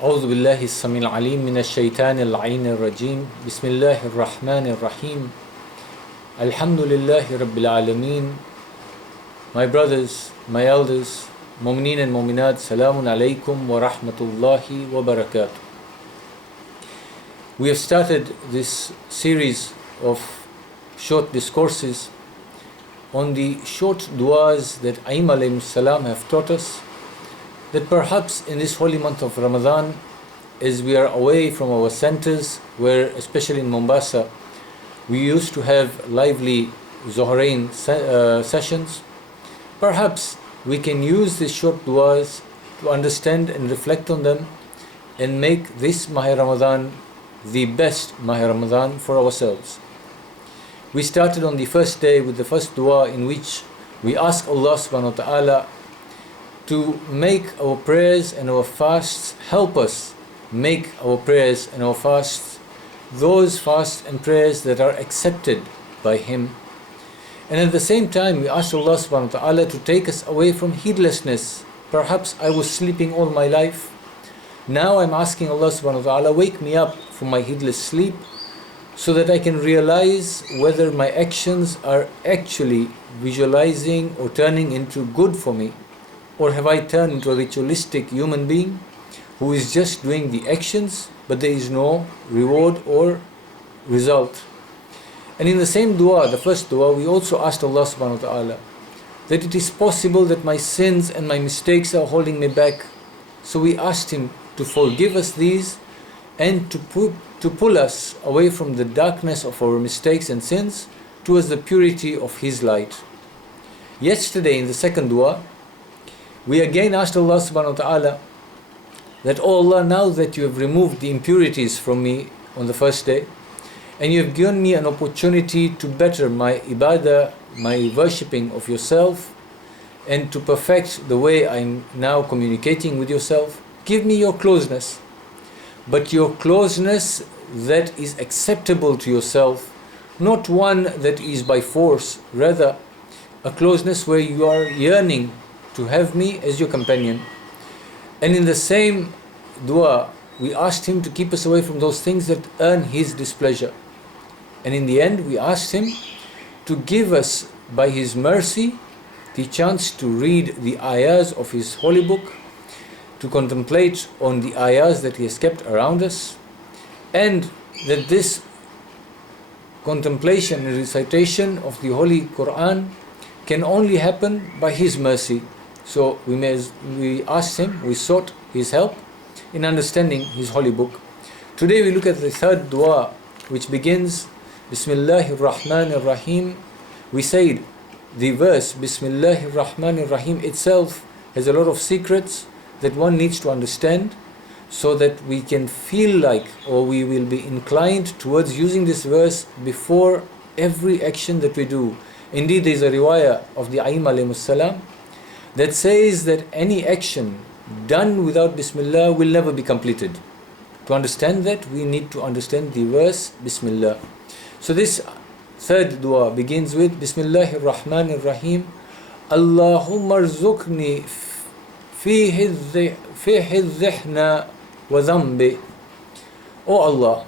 أعوذ بالله السميع العليم من الشيطان اللعين الرجيم بسم الله الرحمن الرحيم الحمد لله رب العالمين. My brothers, my elders, mu'mineen and mu'minat, salamun alaykum wa rahmatullahi wa barakatuh. We have started this series of short discourses on the short du'as that Aim alayhi salam have taught us, that perhaps in this holy month of Ramadan, as we are away from our centers, where especially in Mombasa, we used to have lively Zohrain sessions, perhaps we can use these short du'as to understand and reflect on them and make this Mahe Ramadan the best Mahe Ramadan for ourselves. We started on the first day with the first dua, in which we ask Allah subhanahu wa ta'ala to make our prayers and our fasts, help us make our prayers and our fasts those fasts and prayers that are accepted by Him. And at the same time, we ask Allah subhanahu wa ta'ala to take us away from heedlessness. Perhaps I was sleeping all my life. Now I'm asking Allah subhanahu wa ta'ala, wake me up from my heedless sleep, so that I can realize whether my actions are actually visualizing or turning into good for me, or have I turned into a ritualistic human being who is just doing the actions, but there is no reward or result. And in the same dua, the first dua, we also asked Allah subhanahu wa ta'ala that it is possible that my sins and my mistakes are holding me back. So we asked Him to forgive us these and to pull us away from the darkness of our mistakes and sins towards the purity of His light. Yesterday in the second dua, we again asked Allah subhanahu wa ta'ala that, oh Allah, now that you have removed the impurities from me on the first day, and you have given me an opportunity to better my ibadah, my worshipping of yourself, and to perfect the way I'm now communicating with yourself, give me your closeness. But your closeness that is acceptable to yourself, not one that is by force, rather a closeness where you are yearning to have me as your companion. And in the same dua, we asked Him to keep us away from those things that earn His displeasure. And in the end, we asked Him to give us, by His mercy, the chance to read the ayahs of His holy book, to contemplate on the ayahs that He has kept around us, and that this contemplation and recitation of the Holy Quran can only happen by His mercy. So we asked Him, we sought His help in understanding His holy book. Today we look at the third dua, which begins Bismillahir Rahmanir Rahim. We said the verse Bismillahir Rahmanir Rahim itself has a lot of secrets that one needs to understand, so that we can feel like, or we will be inclined towards using this verse before every action that we do. Indeed, there is a riwayah of the Aim alayhi salam that says that any action done without Bismillah will never be completed. To understand that, we need to understand the verse Bismillah. So this third dua begins with Bismillahir Rahmanir Rahim. Allahumma rzuqni fihi dhihna wa dhanbi. O Allah,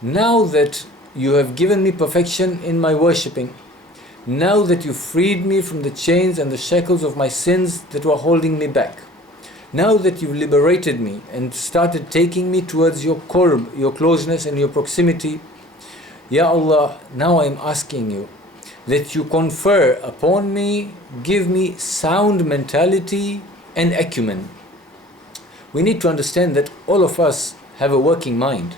now that you have given me perfection in my worshipping, now that you freed me from the chains and the shackles of my sins that were holding me back, now that you've liberated me and started taking me towards your qurb, your closeness and your proximity, Ya Allah, now I am asking you that you confer upon me, give me sound mentality and acumen. We need to understand that all of us have a working mind,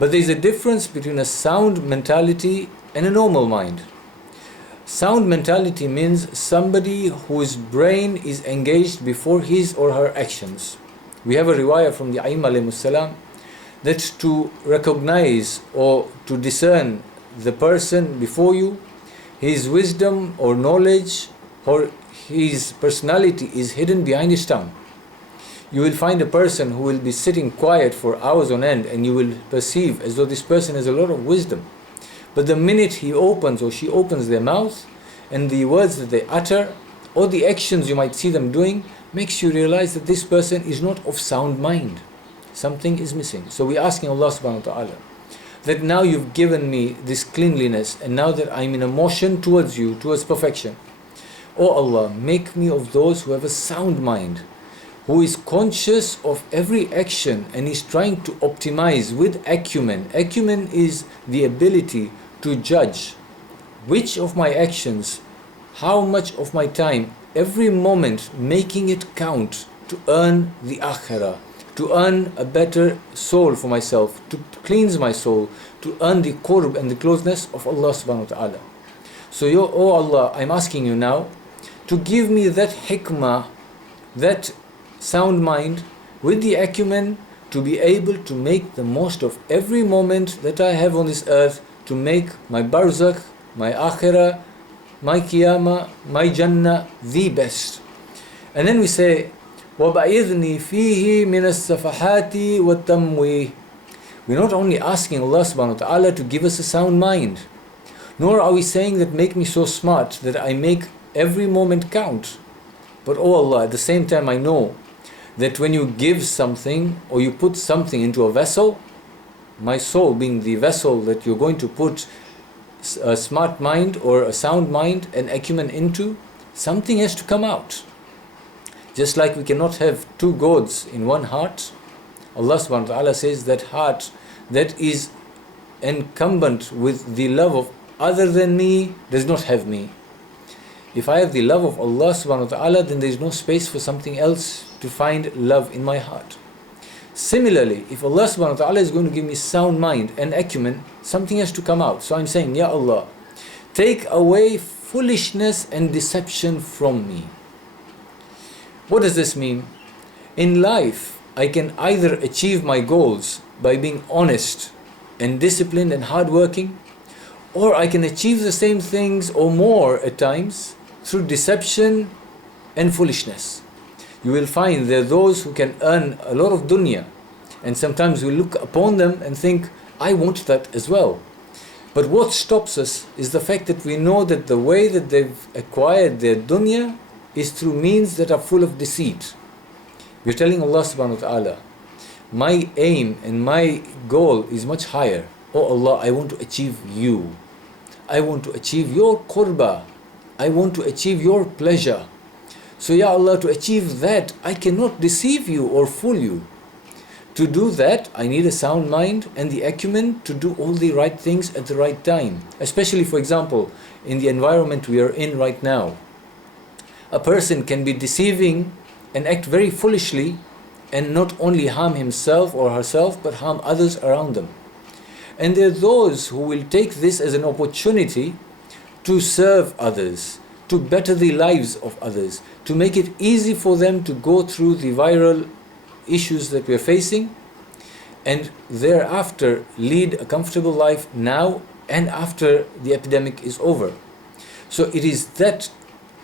but there is a difference between a sound mentality and a normal mind. Sound mentality means somebody whose brain is engaged before his or her actions. We have a riwayah from the Aim alayhi salam that to recognize or to discern the person before you, his wisdom or knowledge or his personality is hidden behind his tongue. You will find a person who will be sitting quiet for hours on end, and you will perceive as though this person has a lot of wisdom. But the minute he opens or she opens their mouth, and the words that they utter or the actions you might see them doing makes you realize that this person is not of sound mind. Something is missing. So we're asking Allah subhanahu wa ta'ala that now you've given me this cleanliness, and now that I'm in a motion towards you, towards perfection, oh Allah, make me of those who have a sound mind, who is conscious of every action and is trying to optimize with acumen. Acumen is the ability to judge which of my actions, how much of my time, every moment, making it count to earn the akhirah, to earn a better soul for myself, to cleanse my soul, to earn the qurb and the closeness of Allah subhanahu wa ta'ala. So, oh Allah, I'm asking you now to give me that hikmah, that sound mind with the acumen to be able to make the most of every moment that I have on this earth, to make my barzakh, my akhirah, my qiyamah, my jannah the best. And then we say, وَبَعِذْنِي فِيهِ مِنَ السَّفَحَاتِ وَالتَّمْوِيهِ. We're not only asking Allah subhanahu wa ta'ala to give us a sound mind, nor are we saying that make me so smart that I make every moment count. But oh Allah, at the same time I know that when you give something or you put something into a vessel, my soul being the vessel that you're going to put a smart mind or a sound mind and acumen into, something has to come out. Just like we cannot have two gods in one heart, Allah subhanahu wa ta'ala says that heart that is incumbent with the love of other than me does not have me. If I have the love of Allah subhanahu wa ta'ala, then there is no space for something else to find love in my heart. Similarly, if Allah subhanahu wa ta'ala is going to give me sound mind and acumen, something has to come out. So I'm saying, Ya Allah, take away foolishness and deception from me. What does this mean? In life, I can either achieve my goals by being honest and disciplined and hardworking, or I can achieve the same things or more at times through deception and foolishness. You will find there are those who can earn a lot of dunya, and sometimes we look upon them and think, I want that as well. But what stops us is the fact that we know that the way that they've acquired their dunya is through means that are full of deceit. We're telling Allah subhanahu wa ta'ala, my aim and my goal is much higher. Oh Allah, I want to achieve you. I want to achieve your qurbah. I want to achieve your pleasure. So Ya Allah, to achieve that, I cannot deceive you or fool you. To do that, I need a sound mind and the acumen to do all the right things at the right time. Especially, for example, in the environment we are in right now. A person can be deceiving and act very foolishly and not only harm himself or herself, but harm others around them. And there are those who will take this as an opportunity to serve others, to better the lives of others, to make it easy for them to go through the viral issues that we're facing, and thereafter lead a comfortable life now and after the epidemic is over. So it is that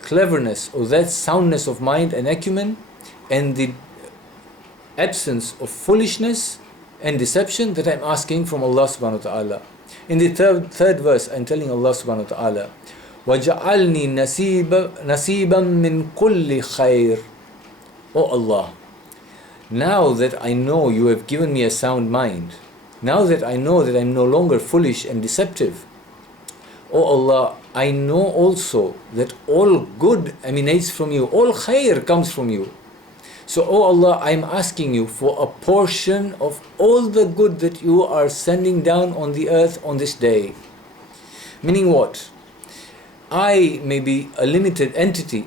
cleverness or that soundness of mind and acumen and the absence of foolishness and deception that I'm asking from Allah subhanahu wa ta'ala. In the third verse, I'm telling Allah subhanahu wa ta'ala, وَجَعَلْنِي نَصِيبًا مِّن كُلِّ خَيْرٍ. Oh Allah, now that I know you have given me a sound mind, now that I know that I'm no longer foolish and deceptive, oh Allah, I know also that all good emanates from you, all khair comes from you. So, oh Allah, I'm asking you for a portion of all the good that you are sending down on the earth on this day. Meaning what? I may be a limited entity,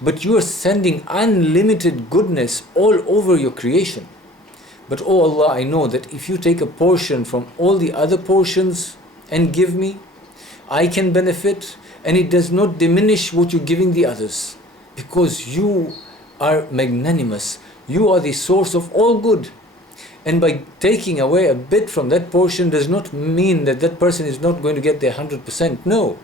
but you are sending unlimited goodness all over your creation. But oh Allah, I know that if you take a portion from all the other portions and give me, I can benefit, and it does not diminish what you're giving the others, because you are magnanimous. You are the source of all good. And by taking away a bit from that portion does not mean that that person is not going to get their 100%. No.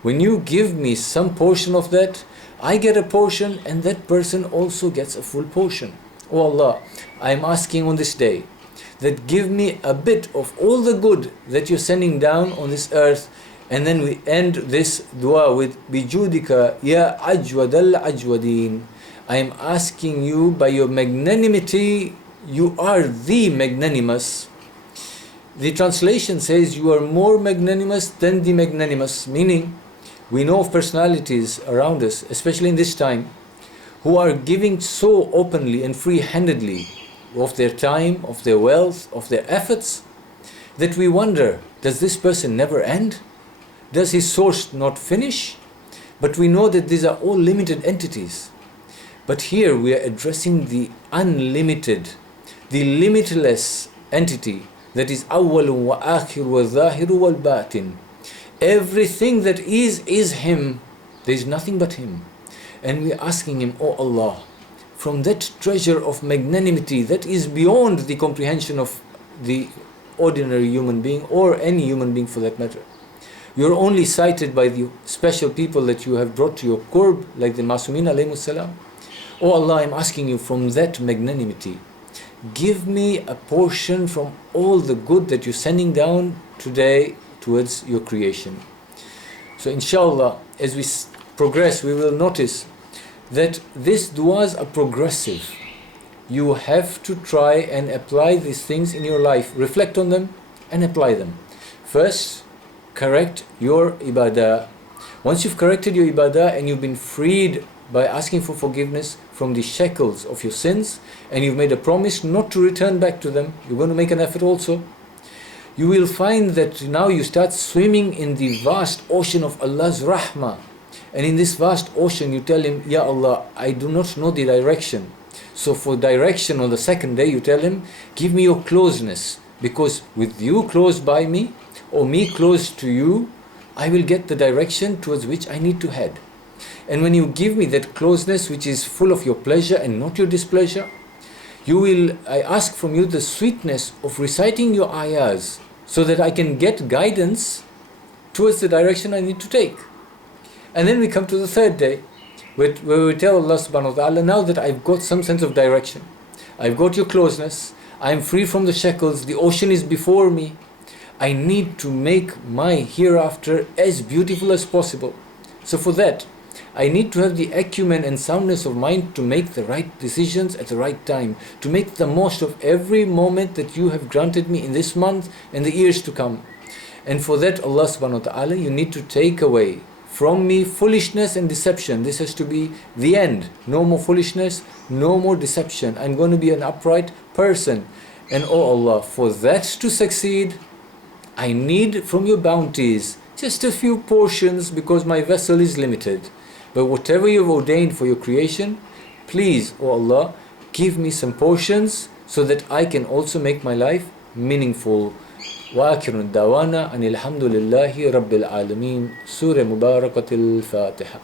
When you give me some portion of that, I get a portion, and that person also gets a full portion. Oh Allah, I am asking on this day that give me a bit of all the good that you're sending down on this earth. And then we end this dua with Bijudika Ya Ajwad al Ajwadeen. I am asking you by your magnanimity, you are the magnanimous. The translation says you are more magnanimous than the magnanimous, meaning we know of personalities around us, especially in this time, who are giving so openly and free-handedly of their time, of their wealth, of their efforts, that we wonder, does this person never end? Does his source not finish? But we know that these are all limited entities. But here we are addressing the unlimited, the limitless entity that is awwal wa akhir wa zahir wal batin. Everything that is Him. There is nothing but Him. And we are asking Him, oh Allah, from that treasure of magnanimity that is beyond the comprehension of the ordinary human being or any human being for that matter. You're only cited by the special people that you have brought to your qurb, like the Masumin alayhimus salam. Oh Allah, I'm asking you from that magnanimity, give me a portion from all the good that you're sending down today towards your creation. So inshallah, as we progress, we will notice that these du'as are progressive. You have to try and apply these things in your life. Reflect on them and apply them. First, correct your ibadah. Once you've corrected your ibadah and you've been freed by asking for forgiveness from the shackles of your sins, and you've made a promise not to return back to them, you're going to make an effort also. You will find that now you start swimming in the vast ocean of Allah's rahmah. And in this vast ocean you tell Him, Ya Allah, I do not know the direction. So for direction on the second day you tell Him, give me your closeness, because with you close by me, or me close to you, I will get the direction towards which I need to head. And when you give me that closeness which is full of your pleasure and not your displeasure, I ask from you the sweetness of reciting your ayahs so that I can get guidance towards the direction I need to take. And then we come to the third day, where we tell Allah subhanahu wa ta'ala, now that I've got some sense of direction, I've got your closeness, I'm free from the shackles, the ocean is before me, I need to make my hereafter as beautiful as possible. So for that, I need to have the acumen and soundness of mind to make the right decisions at the right time, to make the most of every moment that you have granted me in this month and the years to come. And for that, Allah subhanahu wa ta'ala, you need to take away from me foolishness and deception. This has to be the end. No more foolishness, no more deception. I'm going to be an upright person. And oh Allah, for that to succeed, I need from your bounties just a few portions, because my vessel is limited. But whatever you've ordained for your creation, please, oh Allah, give me some portions so that I can also make my life meaningful. وآخر دعوانا أن الحمد لله رب العالمين. سورة مباركة الفاتحة.